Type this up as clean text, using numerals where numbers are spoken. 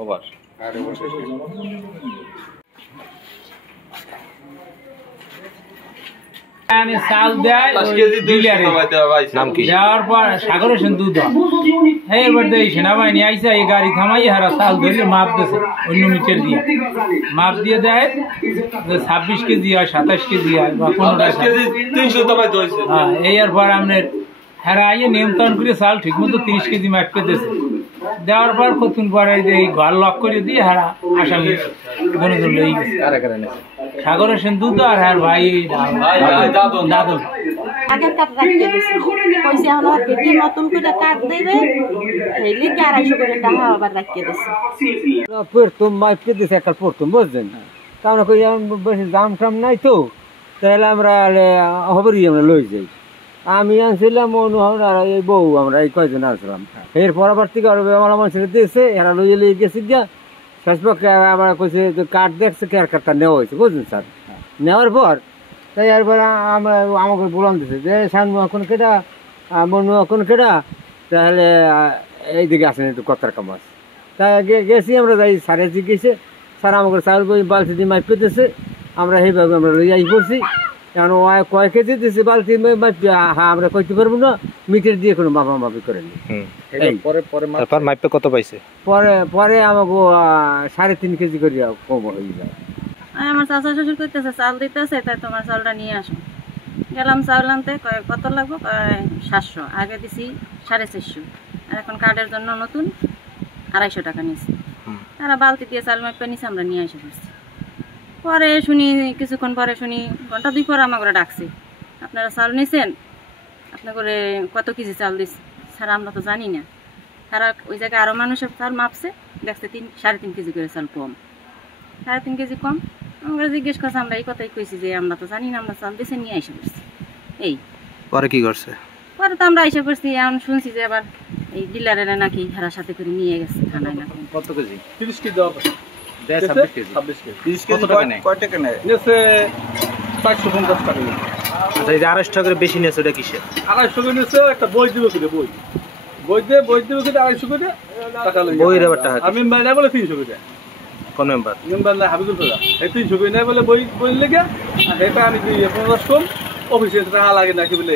over চাল দেয় দেওয়ার পর সাগর হোসেন দুধ এবার দেয় সেনাবাহিনী আইসা এই গাড়ি থামাই হারা চাল ধরে মাপ দিয়েছে অন্য মিটার দিয়ে মাপ দিয়ে দেয় 26 কেজি হয় 27 কেজি হয় বা 15 হ্যাঁ এর পর আপনার হেরা আইয়ে নিয়ন্ত্রণ করে চাল ঠিক মতো 30 কেজি মাপকে দিয়েছে দেওয়ার পর কতক্ষণ পরে এই ঘর লক করে দিয়ে হারা আসামি গণজন লই গেছে সাগর হোসেন দুধ আর হ্যাঁ ভাই দাদু আগের কাঠ রাখিয়ে দিয়েছে পয়সা হলো কেটে নতুন করে কাঠ দেবে এই লিখে 250 করে টাকা আবার রাখিয়ে দিয়েছে প্রথম মাইপকে দিয়েছে একটা প্রথম বুঝছেন কারণ কই বেশি দাম টাম নাই তো তাহলে আমরা হবরই আমরা লই যাই আমি আনছিলাম অনুহর আর এই বউ আমরা এই কয়জন আসলাম এর পরবর্তী আমার মানুষের দিয়েছে এরা লইয়ে লিয়ে গেছি গিয়া শেষপক্ষে আবার কইছে কাঠ দেখছে কেয়ার কাঠটা নেওয়া হয়েছে বুঝলেন স্যার নেওয়ার পর তাই এরপর আমরা আমাকে বলান দিছে যে সানমু এখন কেটা মনু এখন কেটা তাহলে এইদিকে আসেন একটু কতার কামাজ তাই গেছি আমরা যাই সারে জিজ্ঞেসে স্যার আমাকে চাউল বই বালতি দিয়ে মাইপ পেতেছে আমরা সেইভাবে আমরা লই আই পড়ছি কারণ কয় কেজি দিয়েছে বালতি হ্যাঁ আমরা কইতে পারবো না মিটার দিয়ে কোনো মাপা মাপি করেনি কত পাইছে পরে পরে আমাকে 3.5 কেজি করে কম হয়ে যায় আমার চাচা শ্বশুর করতেছে চাল দিতেছে তাই তোমার চালটা নিয়ে আসো গেলাম চাউল আনতে কত লাগবো 700 আগে দিছি 450 আর এখন কার্ডের জন্য নতুন 250 টাকা নিয়েছি তারা বালতি দিয়ে চাল মাপে নিছে আমরা নিয়ে এসে পড়ছি পরে শুনি কিছুক্ষণ পরে শুনি ঘন্টা 2 পরে আমাকে ডাকছে আপনারা চাল নিছেন আপনার করে কত কেজি চাল দিচ্ছে স্যার আমরা তো জানি না তারা ওই জায়গায় আরো মানুষের চাল মাপছে দেখছে 3.5 কেজি করে চাল কম 3.5 কেজি কম আমরা জিজ্ঞেস করছি আমরা এই কথাই কইছি যে আমরা তো জানি না আমরা চাল দিছে নিয়ে এসে পড়ছি এই পরে কি করছে পরে তো আমরা এসে পড়ছি এখন শুনছি যে আবার এই ডিলারেরা নাকি হেরার সাথে করে নিয়ে গেছে থানায় নাকি কত কেজি 30 কেজি দেওয়া 26 কেজি 30 কেজি কয় টাকা নেয় নেছে 450 টাকা আচ্ছা এই যে 250 টাকা করে বেশি নেছে ওটা কিসের 250 করে নেছে একটা বই দিবে কি বই দিবে কি 250 করে টাকা লই বইয়ের আবার টাকা আমি মেম্বার বলে 300 করে কোন মেম্বার না হাবিবুল ফাজা এই 300 করে নাই বলে বই লেগে আর এটা আমি 50 কম অফিসে টাকা লাগে নাকি বলে